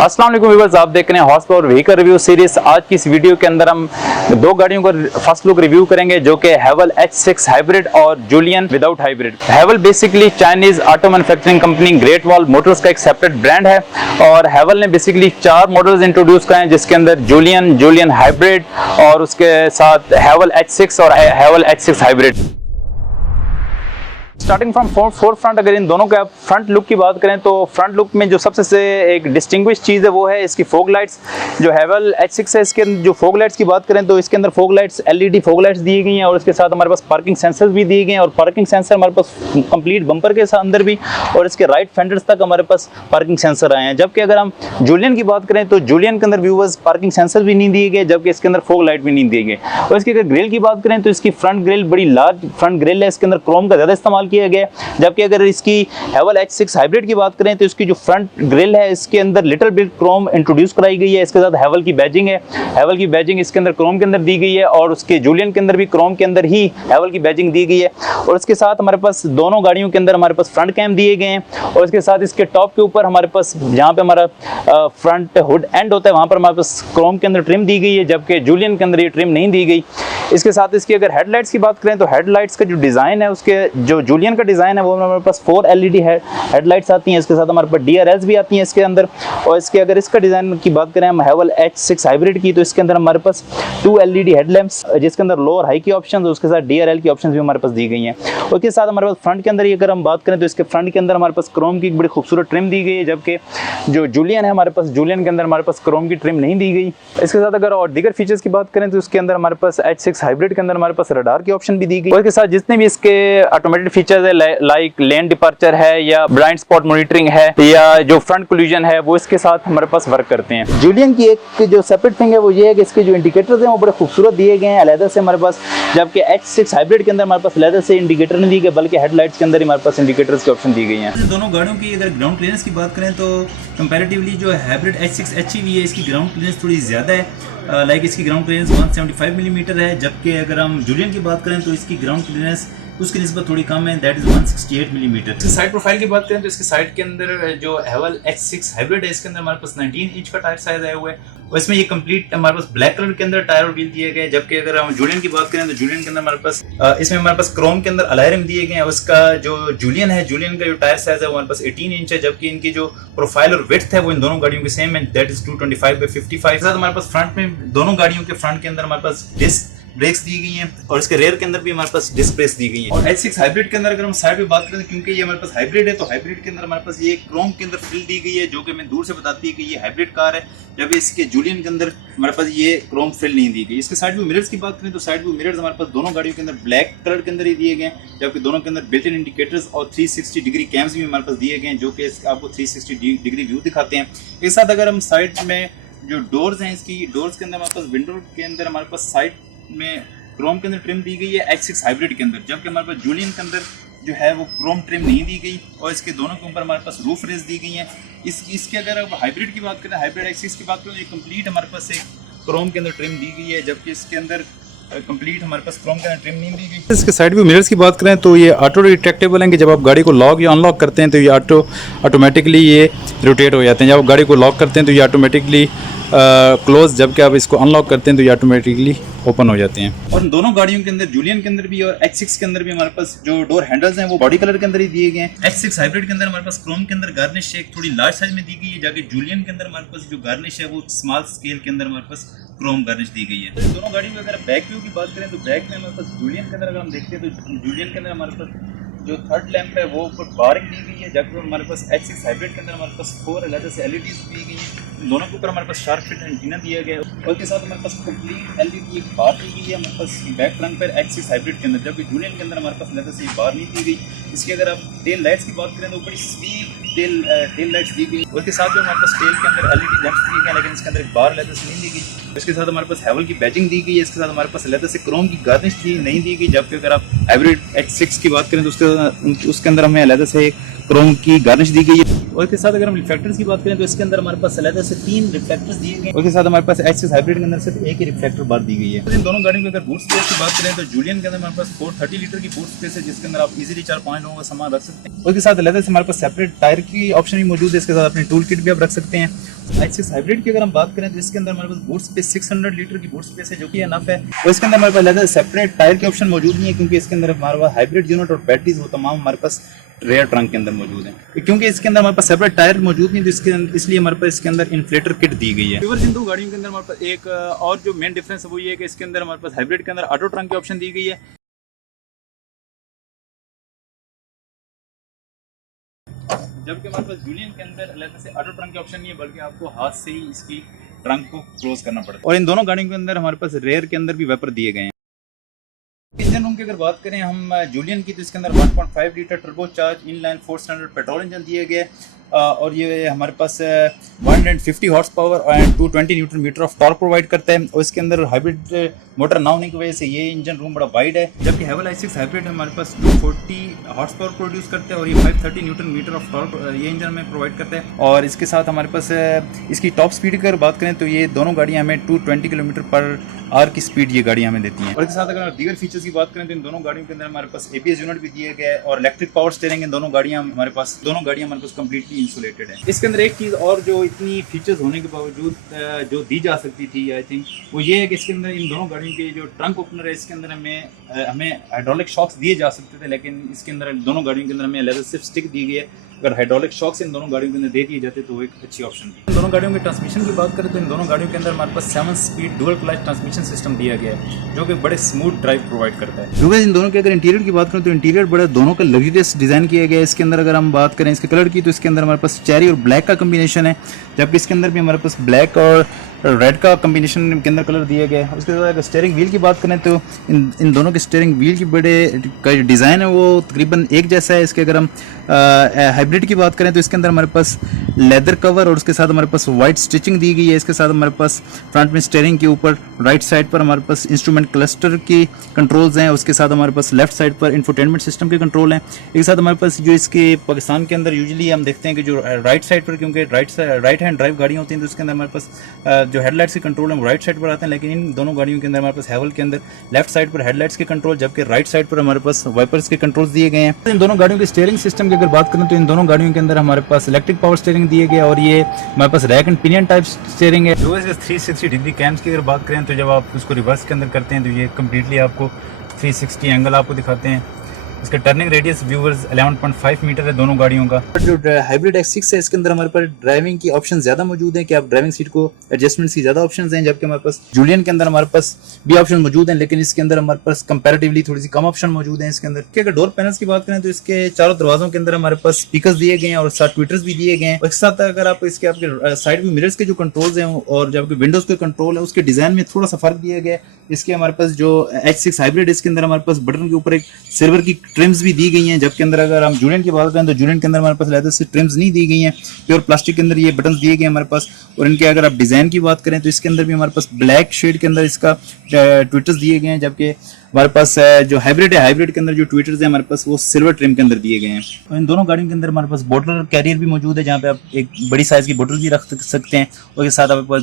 अस्सलाम वालेकुम व्यूअर्स, आप देख रहे हैं horse power vehicle review series. आज की इस वीडियो के अंदर हम दो गाड़ियों का फर्स्ट लुक रिव्यू करेंगे जो कि हैवल H6 हाइब्रिड और Jolion without hybrid. Haval basically Chinese auto manufacturing company Great Wall Motors का एक सेपरेट ब्रांड है और हैवल ने बेसिकली 4 मॉडल्स इंट्रोड्यूस किए हैं जिसके अंदर जूलियन हाइब्रिड और उसके साथ हैवल H6 और हैवल H6 hybrid. Starting from four front, अगर इन दोनों का फ्रंट लुक की बात करें तो फ्रंट लुक में जो सबसे एक डिस्टिंग्विश चीज़ है वो है इसकी फोग लाइट्स। जो हैवल H6 है इसके जो फोग लाइट्स की बात करें तो इसके अंदर fog lights LED fog lights दी गई हैं और इसके साथ हमारे पास पार्किंग सेंसर्स भी दिए गए हैं और पार्किंग सेंसर हमारे पास कंप्लीट बम्पर के अंदर भी और इसके राइट फेंडर्स तक हमारे पास पार्किंग सेंसर आए हैं। जबकि अगर हम जूलियन की बात करें तो जूलियन के अंदर व्यूअर्स पार्किंग सेंसर भी नहीं दिए गए, जबकि इसके अंदर फोग लाइट भी नहीं दिए गए। और इसकी अगर ग्रिल की बात करें तो इसकी फ्रंट ग्रिल बड़ी लार्ज फ्रंट ग्रिल है, इसके अंदर क्रोम का ज़्यादा इस्तेमाल किया गया है। जबकि अगर इसकी हैवल H6 हाइब्रिड की बात करें तो इसकी जो फ्रंट ग्रिल है इसके अंदर लिटिल बिट क्रोम इंट्रोड्यूस कराई गई है। इसके साथ हैवल की बैजिंग है, हैवल की बैजिंग इसके अंदर क्रोम के अंदर दी गई है और उसके जूलियन के अंदर भी क्रोम के अंदर ही हैवल की बैजिंग दी गई है। और इसके साथ हमारे पास दोनों गाड़ियों के अंदर हमारे पास फ्रंट कैम दिए गए हैं और इसके साथ इसके टॉप के ऊपर हमारे पास जहाँ पे हमारा फ्रंट हुड एंड होता है वहाँ पर हमारे पास क्रोम के अंदर ट्रिम दी गई है, जबकि जूलियन के अंदर ये ट्रिम नहीं दी गई। इसके साथ इसकी अगर हेडलाइट्स की बात करें तो हेडलाइट्स का जो डिज़ाइन है उसके जो जूलियन का डिज़ाइन है वो हमारे पास 4 LED हेडलाइट्स आती हैं। इसके साथ हमारे पास DRLs भी आती हैं इसके अंदर। और इसके अगर इसका डिज़ाइन की बात करें हम हैवल H6 हाइब्रिड की तो इसके अंदर हमारे पास 2 LED हेडलैम्प्स जिसके अंदर लो और हाई की ऑप्शन उसके साथ DRL की ऑप्शन भी हमारे पास दी गई हैं। और इसके साथ हमारे पास फ्रंट के अंदर ही अगर हम बात करें तो इसके फ्रंट के अंदर हमारे पास क्रोम की एक बड़ी खूबसूरत ट्रिम दी गई है, जबकि जो जूलियन है हमारे पास जूलियन के अंदर हमारे पास क्रोम की ट्रिम नहीं दी गई। इसके साथ अगर और दीगर फीचर्स की बात करें तो इसके अंदर हमारे पास H6 हाइब्रिड के अंदर हमारे पास रडार की ऑप्शन भी दी गई। और इसके साथ जितने भी इसके ऑटोमेटेड फीचर्स है लाइक लेन डिपार्चर है या ब्लाइंड स्पॉट मॉनिटरिंग है या जो फ्रंट कोलिजन है वो इसके साथ हमारे पास वर्क करते हैं। जूलियन की एक जो सेपरेट थिंग है वो ये है कि इसके जो इंडिकेटर्स हैं वो बड़े खूबसूरत दिए गए हैं अलहदा से हमारे पास, जबकि H6 हाइब्रिड के अंदर हमारे पास अलहदा से इंडिकेटर नहीं दिए गए बल्कि हेडलाइट्स के अंदर हमारे पास इंडिकेटर्स की ऑप्शन दी गई है। दोनों गाड़ियों की अगर ग्राउंड क्लियरेंस की बात करें तो कंपैरेटिवली जो हाइब्रिड H6 HEV है इसकी ग्राउंड क्लियरेंस थोड़ी ज़्यादा है। लाइक इसकी ग्राउंड क्लियरेंस 175 मिलीमीटर है, जबकि अगर हम जूलियन की बात करें तो इसकी ग्राउंड क्लियरेंस उसकी निस्बत थोड़ी कम है, दैट इज 168 मिलीमीटर। इसकी साइड प्रोफाइल की बात करें तो इसके साइड के अंदर जो हैवल H6 हाइब्रिड है इसके अंदर हमारे पास 19 इंच का टायर साइज आया हुआ है और इसमें ये कंप्लीट हमारे पास ब्लैक कलर के अंदर टायर और व्हील दिए गए। जबकि अगर हम जूलियन की बात करें तो जूलियन के अंदर हमारे पास इसमें हमारे पास क्रोम के अंदर अलॉय रिम दिए गए हैं। उसका जो जूलियन है जूलियन का जो टायर साइज है वो हमारे पास 18 इंच है, जबकि इनकी जो प्रोफाइल और विड्थ है वो इन दोनों गाड़ियों की सेम है, दैट इज 225/55। साथ हमारे पास फ्रंट में दोनों गाड़ियों के फ्रंट के अंदर हमारे पास डिस्क ब्रेक्स दी गई हैं और इसके रेयर के अंदर भी हमारे पास डिस्क ब्रेक्स दी गई हैं। और H6 हाइब्रिड के अंदर अगर हम साइड पे बात करें क्योंकि ये हमारे पास हाइब्रिड है तो हाइब्रिड के अंदर हमारे पास ये क्रोम के अंदर फिल दी गई है जो कि हमें दूर से बताती है कि ये हाइब्रिड कार है, जबकि इसके जूलियन के अंदर हमारे पास ये क्रोम फिल नहीं दी गई। इसके साइड व्यू मिरर्स की बात करें तो साइड व्यू मिरर्स हमारे पास दोनों गाड़ियों के अंदर ब्लैक कलर के अंदर ही दिए गए, जबकि दोनों के अंदर बिल्ट इन इंडिकेटर्स और 360 डिग्री कैम्स भी हमारे पास दिए गए जो कि आपको 360 डिग्री व्यू दिखाते हैं। इसके साथ अगर हम साइड में जो डोर्स हैं इसकी डोर्स के अंदर हमारे पास विंडो के अंदर हमारे पास साइड में क्रोम के अंदर ट्रिम दी गई है H6 हाइब्रिड के अंदर, जबकि हमारे पास जूलियन के अंदर जो है वो क्रोम ट्रिम नहीं दी गई और इसके दोनों के ऊपर हमारे पास रूफ रेस दी गई हैं। इसके अगर आप हाइब्रिड की बात करें हाइब्रिड H6 की बात करें तो ये कंप्लीट हमारे पास एक क्रोम के अंदर ट्रिम दी गई है, जबकि इसके अंदर कंप्लीट हमारे पास क्रोम के अंदर ट्रिम नहीं दी गई। इसके साइड व्यू मिरर्स की बात करें तो ये ऑटो रिट्रैक्टेबल हैं कि जब आप गाड़ी को लॉक या अनलॉक करते हैं तो ये ऑटोमेटिकली ये रोटेट हो जाते हैं। जब आप गाड़ी को लॉक करते हैं तो ये ऑटोमेटिकली क्लोज, जबकि आप इसको अनलॉक करते हैं तो ये ऑटोमेटिकली ओपन हो जाते हैं। और दोनों गाड़ियों के अंदर जूलियन के अंदर भी और H6 के अंदर भी हमारे पास जो डोर हैंडल्स हैं वो बॉडी कलर के अंदर ही दिए गए हैं। H6 हाइब्रिड के अंदर हमारे पास क्रोम के अंदर गार्निश एक थोड़ी लार्ज साइज में दी गई है, जबकि जूलियन के अंदर हमारे पास जो गार्निश है वो स्मॉल स्केल के अंदर हमारे पास क्रोम गार्निश दी गई है। तो दोनों गाड़ियों में अगर बैक व्यू की बात करें तो बैक में हमारे पास जूलियन के अंदर अगर हम देखते हैं तो जूलियन के अंदर हमारे पास जो थर्ड लैंप है वो ऊपर बारिंग दी गई है, जबकि हमारे पास H6 हाइब्रिड के अंदर हमारे पास 4 अलग से LEDs दी गई हैं। दोनों के ऊपर हमारे पास शार्प फिट एंटीना दिया गया है और के साथ हमारे पास कंप्लीट LED एक बार दी गई है हमारे पास बैक ट्रंक पर H6 हाइब्रिड के अंदर, जबकि जूलियन के अंदर हमारे पास अलग से बार नहीं दी गई। इसकी अगर आप टेल लाइट्स की बात करें तो बड़ी स्वीप टेल लाइट्स दी गई, उसके साथ जो हमारे पास टेल के अंदर LED लैंप्स दिए गए, लेकिन इसके अंदर एक बार अलग से नहीं दी गई। इसके साथ हमारे पास हैवल की बैजिंग दी गई है, इसके साथ हमारे पास अलग से क्रोम की गार्निश नहीं दी गई, जबकि अगर आप हाइब्रिड H6 की बात करें तो उसके अंदर हमें अलग से क्रोम की गार्निश दी गई है। और इसके साथ अगर हम रिफ्लेक्टर्स की बात करें तो इसके अंदर हमारे पास अलग से 3 रिफ्लेक्टर्स दिए गए, उसके साथ हमारे पास H6 हाइब्रिड के अंदर सिर्फ एक ही रिफ्लेक्टर बार दी गई है। तो इन दोनों गाड़ियों की अगर बूट स्पेस की बात करें तो जूलियन के अंदर हमारे पास 430 लीटर की बूट स्पेस है, जिसके अंदर आप इजीली 4-5 लोगों का सामान रख सकते हैं। उसके साथ अलग से हमारे पास सेपरेट टायर की ऑप्शन भी मौजूद है, इसके साथ अपनी टूल किट भी आप रख सकते हैं। i6 हाइब्रिड की अगर हम बात करें तो इसके अंदर हमारे पास बूट स्पेस 600 लीटर की बूट स्पेस है, जो कि एनफ है। और इसके अंदर हमारे पास लेदर सेपरेट टायर के ऑप्शन मौजूद नहीं है, क्योंकि इसके अंदर हमारे पास हाइब्रिड यूनिट और बैटरीज वो तमाम हमारे पास रेयर ट्रंक के अंदर मौजूद है। क्योंकि इसके अंदर हमारे पास सेपरेट टायर मौजूद नहीं, तो इसलिए हमारे पास इसके अंदर इन्फ्लेटर किट दी गई है। इन दो गाड़ियों के अंदर हमारे पास एक और जो मेन डिफरेंस है वो ये है कि इसके अंदर हमारे पास हाइब्रिड के अंदर ऑटो ट्रंक की ऑप्शन दी गई है, जबकि हमारे पास जूलियन के अंदर अलग से ऑटो ट्रंक की ऑप्शन नहीं है, बल्कि आपको हाथ से ही इसकी ट्रंक को क्लोज करना पड़ता है। और इन दोनों गाड़ियों के अंदर हमारे पास रेयर के अंदर भी वेपर दिए गए हैं। इंजन रूम की अगर बात करें हम जूलियन की, तो इसके अंदर 1.5 litre turbo charge inline 4 standard petrol engine दिए गए, और ये हमारे पास 150 horse power and 220 newton metre of torque provide करता है। और इसके अंदर हाइब्रिड मोटर ना होने की वजह से ये इंजन रूम बड़ा वाइड है, जबकि हेवल i6 हाइब्रिड हमारे पास 240 हॉर्स पावर प्रोड्यूस करता है और ये 530 न्यूटन मीटर ऑफ टॉर्क ये इंजन हमें प्रोवाइड करता है। और इसके साथ हमारे पास इसकी टॉप स्पीड की अगर बात करें तो ये दोनों गाड़ियाँ हमें 220 किलोमीटर पर आवर की स्पीड ये गाड़ियाँ हमें देती हैं। और इसके साथ अगर दीगर फीचर्स की बात करें तो इन दोनों गाड़ियों के अंदर हमारे पास ABS यूनिट भी दिए गए और इलेक्ट्रिक पावर स्टीयरिंग इन दोनों गाड़ियाँ हमारे पास कंप्लीटली इंसुलेटेड है। इसके अंदर एक चीज़ और जो इतनी फीचर्स होने के बावजूद जो दी जा सकती थी आई थिंक वो ये है कि इसके अंदर इन दोनों गाड़ियों के जो ट्रंक ओपनर है इसके अंदर हमें हाइड्रोलिक शॉक्स दिए जा सकते थे, लेकिन इसके अंदर दोनों गाड़ियों के अंदर हमें लेदर सिर्फ स्टिक दी गई है। अगर हाइड्रोलिक शॉक्स इन दोनों गाड़ियों के अंदर दे दिए जाते तो वो एक अच्छी ऑप्शन थी। इन दोनों गाड़ियों के ट्रांसमिशन की बात करें तो इन दोनों गाड़ियों के अंदर हमारे पास 7 speed dual clutch transmission system दिया गया है, जो कि बड़े स्मूथ ड्राइव प्रोवाइड करता है। क्योंकि इन दोनों के अगर इंटीरियर की बात करें तो इंटीरियर बड़ा दोनों का लग्जरियस डिजाइन किया गया है। इसके अंदर अगर हम बात करें इसके कलर की तो इसके अंदर हमारे पास चेरी और ब्लैक का कम्बिनेशन है, जबकि इसके अंदर भी हमारे पास ब्लैक और रेड का कम्बिनेशन के अंदर कलर दिया गया है। उसके बाद अगर स्टीयरिंग व्हील की बात करें तो इन दोनों के स्टीयरिंग व्हील की बड़े का जो डिज़ाइन है वो तकरीबन एक जैसा है। इसके अगर हम हाइब्रिड की बात करें तो इसके अंदर हमारे पास लेदर कवर और उसके साथ हमारे पास वाइट स्टिचिंग दी गई है। इसके साथ हमारे पास फ्रंट में स्टीयरिंग के ऊपर राइट साइड पर हमारे पास इंस्ट्रूमेंट क्लस्टर की कंट्रोल्स हैं, उसके साथ हमारे पास लेफ्ट साइड पर इंफोटेनमेंट सिस्टम के कंट्रोल हैं। एक साथ हमारे पास जो इसके पाकिस्तान के अंदर यूजुअली हम देखते हैं कि जो राइट साइड पर, क्योंकि राइट हैंड ड्राइव गाड़ियाँ होती हैं तो उसके अंदर हमारे पास जो हेडलाइट्स के कंट्रोल हैं वो राइट साइड पर आते हैं, लेकिन इन दोनों गाड़ियों के अंदर हमारे पास हेवल के अंदर लेफ्ट साइड पर हेडलाइट्स के कंट्रोल, जबकि राइट साइड पर हमारे पास वाइपर्स के कंट्रोल्स दिए गए हैं। इन दोनों गाड़ियों के स्टीयरिंग सिस्टम की अगर बात करें तो इन दोनों गाड़ियों के अंदर हमारे पास इलेक्ट्रिक पावर स्टीयरिंग दिए गए और ये हमारे पास rack and pinion type steering है। जो इसके 360 डिग्री कैम्स की अगर बात करें तो जब आप उसको रिवर्स के अंदर करते हैं तो ये कम्प्लीटली आपको 360 एंगल आपको दिखाते हैं। इसका टर्निंग रेडियस व्यूअर्स 11.5 मीटर है दोनों गाड़ियों का। जो हाइब्रिड X6 है इसके अंदर हमारे पास ड्राइविंग की ऑप्शन ज्यादा मौजूद है कि आप ड्राइविंग सीट को एडजस्टमेंट की ज्यादा ऑप्शंस हैं, जबकि हमारे पास जूलियन के अंदर हमारे पास भी ऑप्शन मौजूद हैं, लेकिन इसके अंदर हमारे पास कंपैरेटिवली थोड़ी सी कम ऑप्शन मौजूद हैं इसके अंदर। कि अगर डोर पैनल्स की बात करें तो इसके चारों दरवाजों के अंदर हमारे पास स्पीकर्स दिए गए हैं और साथ ट्विटर्स भी दिए गए हैं। इसके साथ अगर आप इसके आपके साइड में मिरर्स के जो कंट्रोल्स हैं और जबकि विंडोज के कंट्रोल है उसके डिजाइन में थोड़ा सा फर्क दिया गया है। इसके हमारे पास जो H6 हाइब्रिड इसके अंदर हमारे पास बटन के ऊपर एक सिल्वर की ट्रिम्स भी दी गई हैं, जबकि अंदर अगर हम जूलियन की बात करें तो जूलियन के अंदर हमारे पास लेदर से ट्रिम्स नहीं दी गई हैं, प्योर प्लास्टिक के अंदर ये बटन दिए गए हमारे पास। और इनके अगर आप डिजाइन की बात करें तो इसके अंदर भी हमारे पास ब्लैक शेड के अंदर इसका ट्विटर्स दिए गए हैं, जबकि हमारे पास जो हाइब्रिड है हाइब्रिड के अंदर जो ट्विटर्स हैं हमारे पास वो सिल्वर ट्रिम के अंदर दिए गए हैं। और इन दोनों गाड़ियों के अंदर हमारे पास बोटल कैरियर भी मौजूद है, जहाँ पे आप एक बड़ी साइज की बोतल भी रख सकते हैं और इसके साथ आपके पास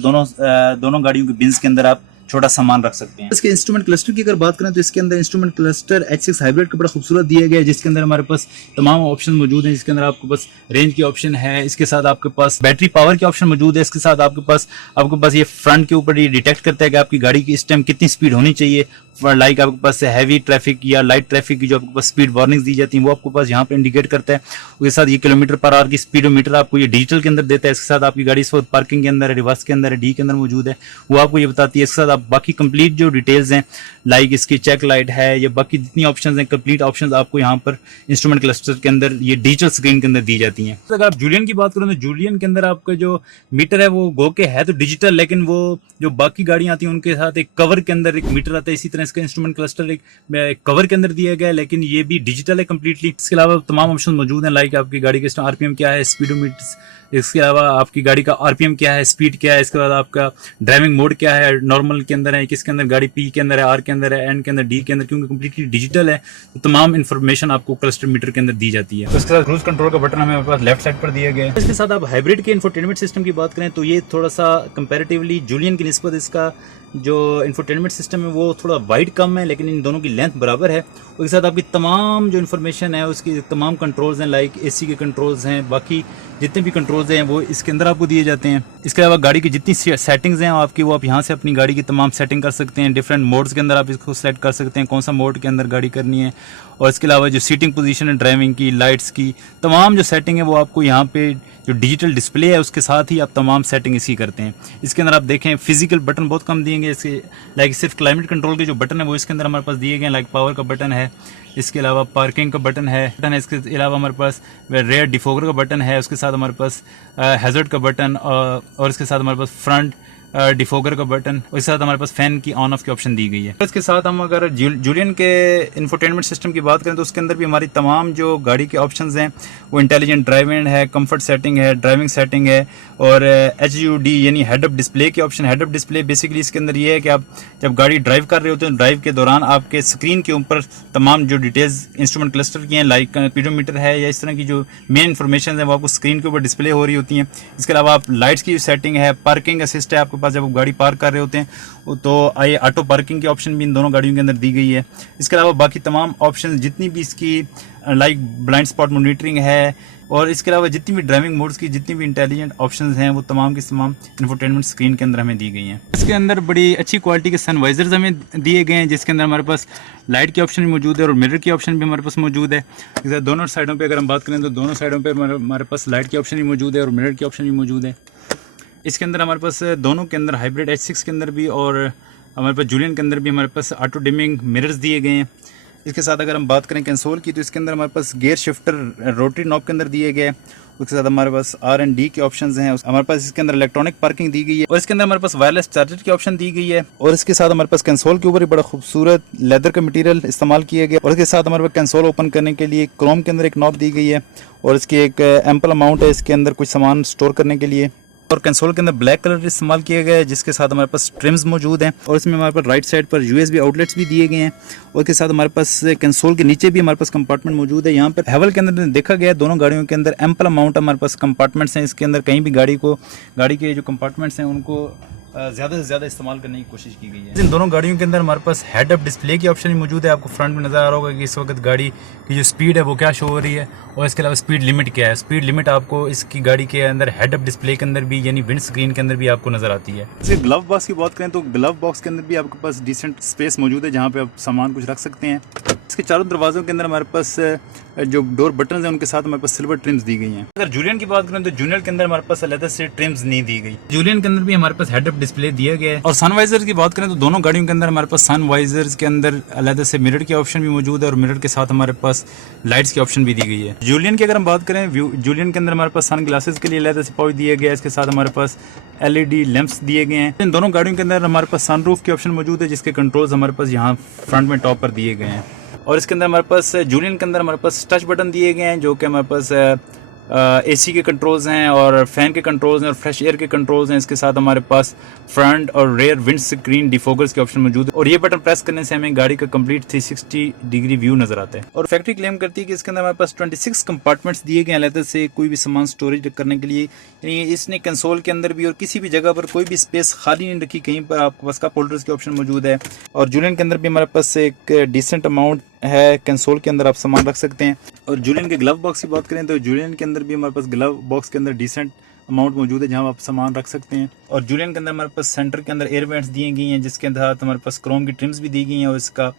दोनों गाड़ियों के बिन्स के अंदर आप छोटा सामान रख सकते हैं। इसके इंस्ट्रूमेंट क्लस्टर की अगर बात करें तो इसके अंदर इंस्ट्रूमेंट क्लस्टर H6 हाइब्रिड का बड़ा खूबसूरत दिया गया है, जिसके अंदर हमारे पास तमाम ऑप्शन मौजूद हैं। जिसके अंदर आपके पास रेंज की ऑप्शन है, इसके साथ आपके पास बैटरी पावर की ऑप्शन मौजूद है, इसके साथ आपके पास ये फ्रंट के ऊपर ये डिटेक्ट करता है कि आपकी गाड़ी की इस टाइम कितनी स्पीड होनी चाहिए। लाइक आपके पास हैवी ट्रैफिक या लाइट ट्रैफिक की जो आपके पास स्पीड वार्निंग्स दी जाती हैं वो आपके पास यहाँ पे इंडिकेट करता है। उसके साथ ये किलोमीटर पर आवर की स्पीडोमीटर आपको ये डिजिटल के अंदर देता है। इसके साथ आपकी गाड़ी इस वक्त पार्किंग के अंदर है, रिवर्स के अंदर है, डी के अंदर मौजूद है, वो आपको ये बताती है। इसके साथ आप बाकी कंप्लीट जो डिटेल्स हैं लाइक इसकी चेक लाइट है या बाकी जितनी ऑप्शंस हैं कंप्लीट ऑप्शंस आपको यहाँ पर इंस्ट्रूमेंट क्लस्टर के अंदर ये डिजिटल स्क्रीन के अंदर दी जाती हैं। अगर आप जूलियन की बात करें तो जूलियन के अंदर आपका जो मीटर है वो गो के है तो डिजिटल, लेकिन वो जो बाकी गाड़ियाँ आती हैं उनके साथ एक कवर के अंदर एक मीटर आता है। इसी तरह इसका इंस्ट्रूमेंट क्लस्टर एक कवर के अंदर दिया गया है, लेकिन ये भी डिजिटल है कम्प्लीटली। इसके अलावा तमाम ऑप्शन मौजूद हैं लाइक आपकी गाड़ी के आरपीएम क्या है, स्पीडोमीटर, इसके अलावा आपकी गाड़ी का आरपीएम क्या है, स्पीड क्या है, इसके बाद आपका ड्राइविंग मोड क्या है, नॉर्मल के अंदर है, किसके अंदर गाड़ी पी के अंदर है, आर के अंदर है, एन के अंदर, डी के अंदर, क्योंकि कम्प्लीटली डिजिटल है तो तमाम इन्फॉर्मेशन आपको क्लस्टर मीटर के अंदर दी जाती है। तो इसके साथ क्रूज कंट्रोल का बटन हमें पास लेफ्ट साइड पर दिया गया है। इसके साथ आप हाइब्रिड के इंफोटेनमेंट सिस्टम की बात करें तो ये थोड़ा सा कंपैरेटिवली जूलियन की निस्बत इसका जो इंफोटेनमेंट सिस्टम है वो थोड़ा वाइड कम है, लेकिन इन दोनों की लेंथ बराबर है। उसके साथ आपकी तमाम जो इन्फॉर्मेशन है उसकी तमाम कंट्रोल्स हैं लाइक एसी के कंट्रोल्स हैं, बाकी जितने भी कंट्रोल्स हैं वो इसके अंदर आपको दिए जाते हैं। इसके अलावा गाड़ी की जितनी सेटिंग्स हैं आपकी, वो आप यहाँ से अपनी गाड़ी की तमाम सेटिंग कर सकते हैं। डिफरेंट मोड्स के अंदर आप इसको सेलेक्ट कर सकते हैं कौन सा मोड के अंदर गाड़ी करनी है। और इसके अलावा जो सीटिंग पोजीशन है, ड्राइविंग की, लाइट्स की, तमाम जो सेटिंग है वो आपको यहाँ पे जो डिजिटल डिस्प्ले है उसके साथ ही आप तमाम सेटिंग इसकी करते हैं। इसके अंदर आप देखें फिजिकल बटन बहुत कम दिए गए इसके, लाइक सिर्फ क्लाइमेट कंट्रोल के जो बटन है वो इसके अंदर हमारे पास दिए गए, लाइक पावर का बटन है, इसके अलावा पार्किंग का बटन है, इसके अलावा हमारे पास रेयर डिफोगर का बटन है, उसके साथ हमारे पास हैजर्ड का बटन और इसके साथ हमारे पास फ्रंट डिफोगर का बटन, उसके साथ हमारे पास फैन की ऑन ऑफ की ऑप्शन दी गई है। इसके साथ हम अगर जूलियन के इंफोटेनमेंट सिस्टम की बात करें तो उसके अंदर भी हमारी तमाम जो गाड़ी के ऑप्शंस हैं वो इंटेलिजेंट ड्राइविंग है, कंफर्ट सेटिंग है, ड्राइविंग सेटिंग है और HUD यानी हेड अप डिस्प्ले के option. Head up display basically इसके अंदर ये है कि आप जब गाड़ी ड्राइव कर रहे होते हैं, ड्राइव के दौरान आपके स्क्रीन के ऊपर तमाम जो डिटेल्स इंस्ट्रूमेंट क्लस्टर की हैं, लाइक स्पीडोमीटर है या इस तरह की जो मेन इंफॉर्मेशन है वो आपको स्क्रीन के ऊपर डिस्प्ले हो रही होती हैं। इसके अलावा आप लाइट्स की जो सेटिंग है, पार्किंग असिस्ट है आपके पास, जब आप गाड़ी पार्क कर रहे होते हैं तो ये ऑटो पार्किंग की ऑप्शन भी इन दोनों गाड़ियों के अंदर दी गई है। इसके अलावा बाकी तमाम ऑप्शन जितनी भी इसकी लाइक ब्लाइंड स्पॉट मॉनिटरिंग है और इसके अलावा जितनी भी ड्राइविंग मोड्स की जितनी भी इंटेलिजेंट ऑप्शंस हैं वो तमाम की तमाम इंफोटेनमेंट स्क्रीन के अंदर हमें दी गई हैं। इसके अंदर बड़ी अच्छी क्वालिटी के सनवाइजर्स हमें दिए गए हैं जिसके अंदर हमारे पास लाइट की ऑप्शन भी मौजूद है और मिरर की ऑप्शन भी हमारे पास मौजूद है। दोनों साइडों पे अगर हम बात करें तो दोनों साइडों पे हमारे पास लाइट की ऑप्शन भी मौजूद है और मिरर की ऑप्शन भी मौजूद है। इसके अंदर हमारे पास दोनों के अंदर हाइब्रिड H6 के अंदर भी और हमारे पास जूलियन के अंदर भी हमारे पास ऑटो डिमिंग मिरर्स दिए गए हैं। इसके साथ अगर हम बात करें कंसोल की तो इसके अंदर हमारे पास गियर शिफ्टर रोटरी नॉब के अंदर दिए गए। उसके साथ हमारे पास R&D के ऑप्शंस हैं। हमारे पास इसके अंदर इलेक्ट्रॉनिक पार्किंग दी गई है और इसके अंदर हमारे पास वायरलेस चार्जर की ऑप्शन दी गई है। और इसके साथ हमारे पास कंसोल के ऊपर ही बड़ा खूबसूरत लेदर का मटेरियल इस्तेमाल किया गया और इसके साथ हमारे पास कंसोल ओपन करने के लिए क्रोम के अंदर एक नॉब दी गई है और इसकी एक एम्पल अमाउंट है इसके अंदर कुछ सामान स्टोर करने के लिए। और कंसोल के अंदर ब्लैक कलर इस्तेमाल किया गया है जिसके साथ हमारे पास ट्रिम्स मौजूद हैं और इसमें हमारे पास राइट साइड पर USB आउटलेट्स भी दिए गए हैं और इसके साथ हमारे पास कंसोल के नीचे भी हमारे पास कंपार्टमेंट मौजूद है। यहाँ पर हैवल के अंदर देखा गया है दोनों गाड़ियों के अंदर एम्पल अमाउंट हमारे पास कंपार्टमेंट्स हैं। इसके अंदर कहीं भी गाड़ी के जो कंपार्टमेंट्स हैं उनको ज़्यादा से ज़्यादा इस्तेमाल करने की कोशिश की गई है। इन दोनों गाड़ियों के अंदर हमारे पास हेड अप डिस्प्ले की ऑप्शन भी मौजूद है। आपको फ्रंट में नज़र आ रहा होगा कि इस वक्त गाड़ी की जो स्पीड है वो क्या शो हो रही है और इसके अलावा स्पीड लिमिट क्या है। स्पीड लिमिट आपको इसकी गाड़ी के अंदर हेड अप डिस्प्ले के अंदर भी यानी विंड स्क्रीन के अंदर भी आपको नज़र आती है। इसके ग्लव बॉक्स की बात करें तो ग्लव बॉक्स के अंदर भी आपके पास डिसेंट स्पेस मौजूद है जहाँ पे आप सामान कुछ रख सकते हैं। इसके चारों दरवाजों के अंदर हमारे पास जो डोर बटन हैं उनके साथ हमारे पास सिल्वर ट्रिम्स दी गई हैं। अगर जूलियन की बात करें तो जूलियन के अंदर हमारे पास अलग से ट्रिम्स नहीं दी गई। जूलियन के अंदर भी हमारे पास हेड अप डिस्प्ले दिया गया है। और सनवाइजर की बात करें तो दोनों गाड़ियों के अंदर हमारे पास सनवाइजर्स के अंदर अलग से मिरर की ऑप्शन भी मौजूद है और मिरर के साथ हमारे पास लाइट्स की ऑप्शन भी दी गई है। जूलियन की अगर हम बात करें, जूलियन के अंदर हमारे पास सन ग्लासेस के लिए अलग से पाउच दिया गया है। इसके साथ हमारे पास LED लैंप्स दिए गए हैं। इन दोनों गाड़ियों के अंदर हमारे पास सनरूफ की ऑप्शन मौजूद है जिसके कंट्रोल्स हमारे पास यहाँ फ्रंट में टॉप पर दिए गए हैं। और इसके अंदर हमारे पास जूलियन के अंदर हमारे पास टच बटन दिए गए हैं जो कि हमारे पास AC के कंट्रोल्स हैं और फैन के कंट्रोल्स हैं और फ्रेश एयर के कंट्रोल्स हैं। इसके साथ हमारे पास फ्रंट और रेयर विंड स्क्रीन डिफोगर्स के ऑप्शन मौजूद है और ये बटन प्रेस करने से हमें गाड़ी का कंप्लीट 360 डिग्री व्यू नजर आता है। और फैक्ट्री क्लेम करती है कि इसके अंदर हमारे पास 26 कंपार्टमेंट्स दिए गए हैं अलग से कोई भी सामान स्टोरेज करने के लिए। यानी इसने कंसोल के अंदर भी और किसी भी जगह पर कोई भी स्पेस खाली नहीं रखी, कहीं पर आपके पास कप होल्डर्स के ऑप्शन मौजूद है। और जूलियन के अंदर भी हमारे पास एक डिसेंट अमाउंट है, कंसोल के अंदर आप सामान रख सकते हैं। और जूलियन के ग्लव बॉक्स की बात करें तो जूलियन के अंदर भी हमारे पास ग्लव बॉक्स के अंदर डिसेंट अमाउंट मौजूद है जहां आप सामान रख सकते हैं। और जूलियन के अंदर हमारे पास सेंटर के अंदर एयर वेंट्स दिए गई हैं जिसके अंदर हमारे पास क्रोम की ट्रिम्स भी दी गई हैं और इसका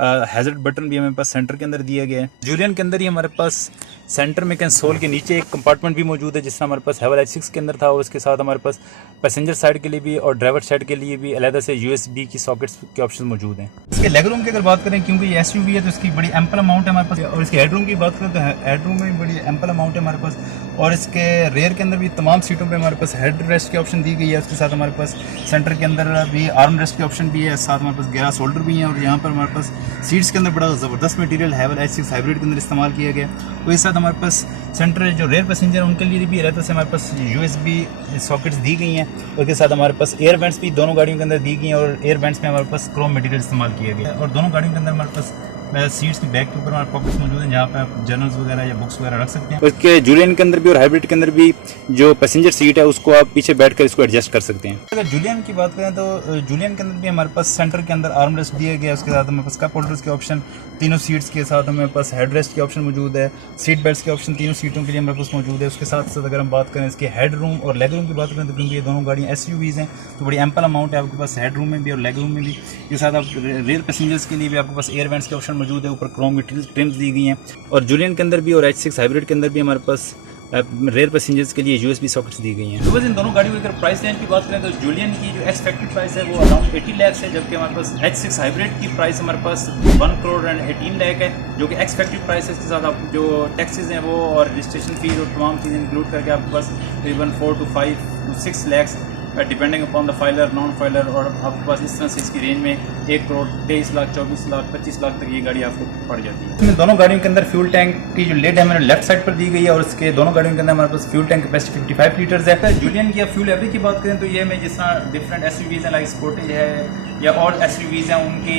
हैजर्ड बटन भी हमारे पास सेंटर के अंदर दिया गया है। जूलियन के अंदर ही हमारे पास सेंटर में कंसोल के नीचे एक कंपार्टमेंट भी मौजूद है जिसमें हमारे पास हैवल H6 के अंदर था और इसके साथ हमारे पास पैसेंजर साइड के लिए भी और ड्राइवर साइड के लिए भी अलग से USB की सॉकेट्स के ऑप्शन मौजूद हैं। इसके लेग रूम की अगर बात करें, क्योंकि ये SUV है तो इसकी बड़ी एम्पल अमाउंट है हमारे पास। और इसके हेड रूम की बात करें तो हेड रूम में बड़ी एम्पल अमाउंट है हमारे पास। और इसके रेयर के अंदर भी तमाम सीटों पे हमारे पास हेड रेस्ट की ऑप्शन दी गई है। उसके साथ हमारे पास सेंटर के अंदर भी आर्म रेस्ट की ऑप्शन भी है, साथ हमारे पास 11 शोल्डर भी हैं। और यहाँ पर हमारे पास सीट्स के अंदर बड़ा ज़बरदस्त मटेरियल हैवल H6 हाइब्रिड के अंदर इस्तेमाल किया गया। तो इस साथ हमारे पास सेंटर जो रेयर पैसेंजर उनके लिए भी रहता है हमारे पास USB सॉकेट्स दी गई हैं। उसके साथ हमारे पास एयर वेंट्स भी दोनों गाड़ियों के अंदर दी गई हैं और एयर वेंट्स में हमारे पास क्रोम मटेरियल इस्तेमाल किया गया है। और दोनों गाड़ियों के अंदर हमारे पास सीट्स की बैक के ऊपर हमारे पॉकेट्स मौजूद हैं जहाँ पे आप जर्नल्स वगैरह या बुक्स वगैरह रख सकते हैं। उसके जूलियन के अंदर भी और हाइब्रिड के अंदर भी जो पैसेंजर सीट है उसको आप पीछे बैठकर इसको एडजस्ट कर सकते हैं। अगर जूलियन की बात करें तो जूलियन के अंदर भी हमारे पास सेंटर के अंदर आर्म रेस्ट दिया गया है, उसके साथ हमारे पास कप होल्डर्स के ऑप्शन, तीनों सीट्स के साथ हमारे पास हेड रेस्ट के ऑप्शन मौजूद है, सीट बेल्ट्स के ऑप्शन तीनों सीटों के लिए हमारे पास मौजूद है। उसके साथ साथ अगर हम बात करें इसके हेड रूम और लेग रूम की बात करें तो क्योंकि ये दोनों गाड़ियाँ SUVs हैं तो बड़ी एम्पल अमाउंट है आपके पास हेड रूम में भी और लेग रूम में भी। इसके साथ आप रेयर पैसेंजर्स के लिए भी आपके पास एयर वेंट्स के ऑप्शन मौजूद है, ऊपर क्रोम की ट्रिम्स दी गई हैं। और जूलियन के अंदर भी और H6 हाइब्रिड के अंदर भी हमारे पास रेयर पैसेंजर्स के लिए USB सॉकेट्स दी गई हैं। तो बस इन दोनों गाड़ियों की अगर प्राइस रेंज की बात करें तो जूलियन की जो एक्सपेक्टेड प्राइस है वो अराउंड 80 लाख है, जबकि हमारे पास H6 हाइब्रिड की प्राइस हमारे पास 1 करोड़ एंड 18 लाख है, जो कि एक्सपेक्टेड प्राइस है। इसके साथ आप जो टैक्सेस हैं वो और रजिस्ट्रेशन फीस और तमाम चीज़ें इंक्लूड करके आपके पास तकरीबन 4 to 5 to 6 lakh depending upon the filer non filer, और आपके पास इस तरह से इसकी रेंज में 1 करोड़ 23 लाख 24 लाख 25 लाख तक ये गाड़ी आपको पड़ जाती है। इसमें दोनों गाड़ियों के अंदर फ्यूल टैंक की जो लेड है हमारे लेफ्ट साइड पर दी गई है और इसके दोनों गाड़ियों के अंदर हमारे पास फ्यूल टैंक कैपेसिटी 55 लीटर्स है। जूलियन की फ्यूल एवरेज की बात करें तो ये में जिस तरह डिफरेंट SUVs हैं लाइक स्पोर्टेज है या और SUVs हैं उनकी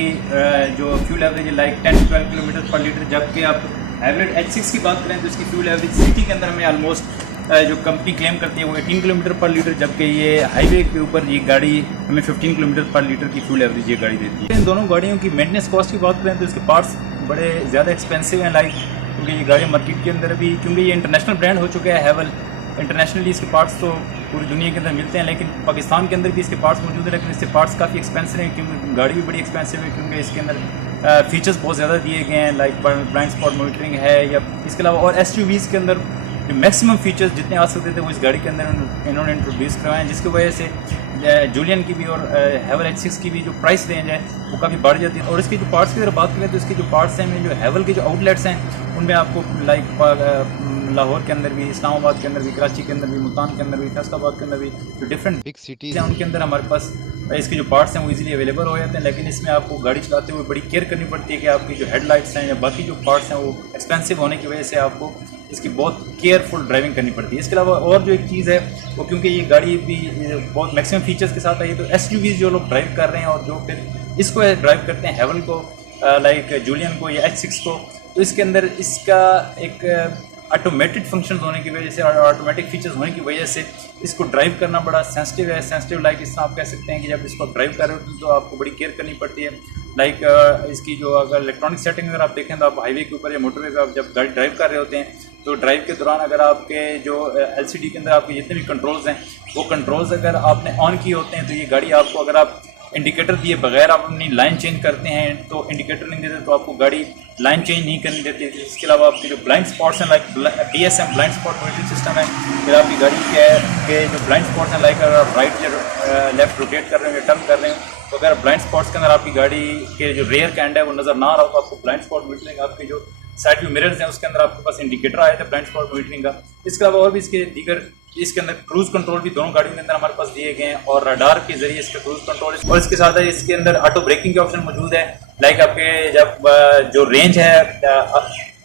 जो फ्यूल एवरेज है लाइक 10-12 किलोमीटर पर लीटर, जबकि आप हाइब्रिड H6 की बात करें तो इसकी फ्यूल एवरेज सिटी के अंदर हमें ऑलमोस्ट जो कंपनी क्लेम करती है वो 18 किलोमीटर पर लीटर, जबकि ये हाईवे के ऊपर ये गाड़ी हमें 15 किलोमीटर पर लीटर की फ्यूल एवरेज ये गाड़ी देती है। इन दोनों गाड़ियों की मेंटेनेंस कॉस्ट की बात करें तो इसके पार्ट्स बड़े ज़्यादा एक्सपेंसिव हैं लाइक, क्योंकि ये गाड़ी मार्केट के अंदर भी क्योंकि ये इंटरनेशनल ब्रांड हो चुका है हैवल, इंटरनेशनली इसके पार्ट्स तो पूरी दुनिया के अंदर मिलते हैं, लेकिन पाकिस्तान के अंदर भी इसके पार्ट्स मौजूद है, लेकिन इसके पार्ट्स काफ़ी एक्सपेंसिव हैं क्योंकि गाड़ी भी बड़ी एक्सपेंसिव है, क्योंकि इसके अंदर फीचर्स बहुत ज़्यादा दिए गए हैं लाइक ब्लाइंड स्पॉट मॉनिटरिंग है, या इसके अलावा और SUVs के अंदर जो मैक्सिमम फीचर्स जितने आ सकते थे वो इस गाड़ी के अंदर इन्होंने इंट्रोड्यूस करवाए हैं, जिसकी वजह से जूलियन की भी और हैवल H6 की भी जो प्राइस रेंज है वो काफ़ी बढ़ जाती है। और इसके जो पार्ट्स की अगर बात करें तो इसके जो पार्ट्स हैं जो हैवल के जो आउटलेट्स हैं उनमें आपको लाइक लाहौर के अंदर भी, इस्लामाबाद के अंदर भी, कराची के अंदर भी, मुल्तान के अंदर भी, फैसलाबाद के अंदर भी, जो डिफरेंट बिग सिटीज़ हैं उनके अंदर हमारे पास इसके जो पार्ट्स हैं वो इजीली अवेलेबल हो जाते हैं। लेकिन इसमें आपको गाड़ी चलाते हुए बड़ी केयर करनी पड़ती है कि आपकी जो हेडलाइट्स हैं या बाकी जो पार्ट्स हैं वो एक्सपेंसिव होने की वजह से आपको इसकी बहुत केयरफुल ड्राइविंग करनी पड़ती है। इसके अलावा और जो एक चीज़ है वो क्योंकि ये गाड़ी भी बहुत मैक्सिमम फीचर्स के साथ आई है तो SUVs जो लोग ड्राइव कर रहे हैं और जो फिर इसको ड्राइव करते हैं हैवल को लाइक जूलियन को या H6 को, तो इसके अंदर इसका एक ऑटोमेटेड फंक्शन होने की वजह से और ऑटोमेटिक फीचर्स होने की वजह से इसको ड्राइव करना बड़ा सेंसिटिव है। सेंसिटिव लाइक इस तरह आप कह सकते हैं कि जब इसको ड्राइव कर रहे हो तो आपको बड़ी केयर करनी पड़ती है। लाइक इसकी जो अगर इलेक्ट्रॉनिक सेटिंग अगर आप देखें तो आप हाईवे के ऊपर या मोटरवे पे आप जब गाड़ी ड्राइव कर रहे होते हैं तो ड्राइव के दौरान अगर आपके जो LCD के अंदर आपके जितने भी कंट्रोल्स हैं वो कंट्रोल्स अगर आपने ऑन किए होते हैं तो ये गाड़ी आपको अगर आप इंडिकेटर दिए बगैर आप अपनी लाइन चेंज करते हैं तो इंडिकेटर नहीं देते तो आपको गाड़ी लाइन चेंज नहीं करनी देती। इसके अलावा आपके जो ब्लाइंड स्पॉट्स हैं like DSM blind spot monitoring system है, फिर आपकी गाड़ी के जो ब्लाइंड स्पॉट्स हैं लाइक अगर आप राइट या लेफ्ट रोटेट कर रहे हो या टर्न कर रहे हो तो अगर ब्लाइंड स्पॉट्स के अंदर आपकी गाड़ी के जो रेयर कैंड है वो नज़र ना आ रहा हो तो आपको ब्लाइंड स्पॉट मॉनिटरिंग आपके जो साइड व्यू मिरर्स हैं उसके अंदर आपके पास इंडिकेटर आए थे ब्लाइंड स्पॉट मॉनिटरिंग का। इसके अलावा और भी इसके दीगर इसके अंदर क्रूज कंट्रोल भी दोनों गाड़ियों के अंदर हमारे पास दिए गए हैं और रडार के जरिए इसके क्रूज कंट्रोल, और इसके साथ इसके अंदर ऑटो ब्रेकिंग के ऑप्शन मौजूद है। लाइक आपके जब जो रेंज है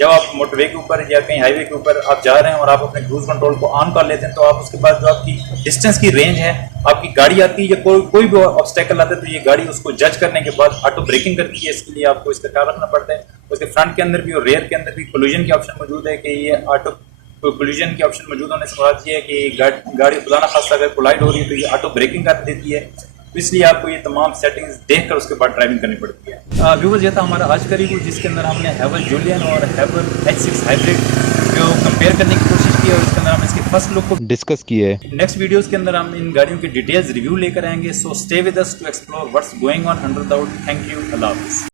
जब आप मोटरवे के ऊपर या कहीं हाईवे के ऊपर आप जा रहे हैं और आप अपने क्रूज कंट्रोल को ऑन कर लेते हैं तो आप उसके बाद जो आपकी डिस्टेंस की रेंज है आपकी गाड़ी आती है या कोई भी ऑब्स्टेकल आता है तो ये गाड़ी उसको जज करने के बाद ऑटो ब्रेकिंग करती है। इसके लिए आपको इसका ख्याल रखना पड़ता है। उसके फ्रंट के अंदर भी और रेयर के अंदर भी कोलिजन के ऑप्शन मौजूद है कि ये ऑटो कोलिजन के ऑप्शन मौजूद होने से बात ये है कि गाड़ी खुदा ना खास्ता अगर कोलाइड हो रही है तो ये ऑटो ब्रेकिंग कर देती है, तो इसलिए आपको ये तमाम सेटिंग्स देखकर उसके बाद ड्राइविंग करनी पड़ती है। व्यूअर्स ये था हमारा आज का रिव्यू जिसके अंदर हमने हैवल जूलियन और हैवल H6 हाइब्रिड जो कंपेयर करने की कोशिश की और इसके अंदर हम इसके फर्स्ट लुक को डिस्कस किए है। नेक्स्ट वीडियोस के अंदर हम इन गाड़ियों की डिटेल्स रिव्यू लेकर आएंगे। So stay with us to explore what's going on under the hood. Thank you, अल्लाह हाफिज़।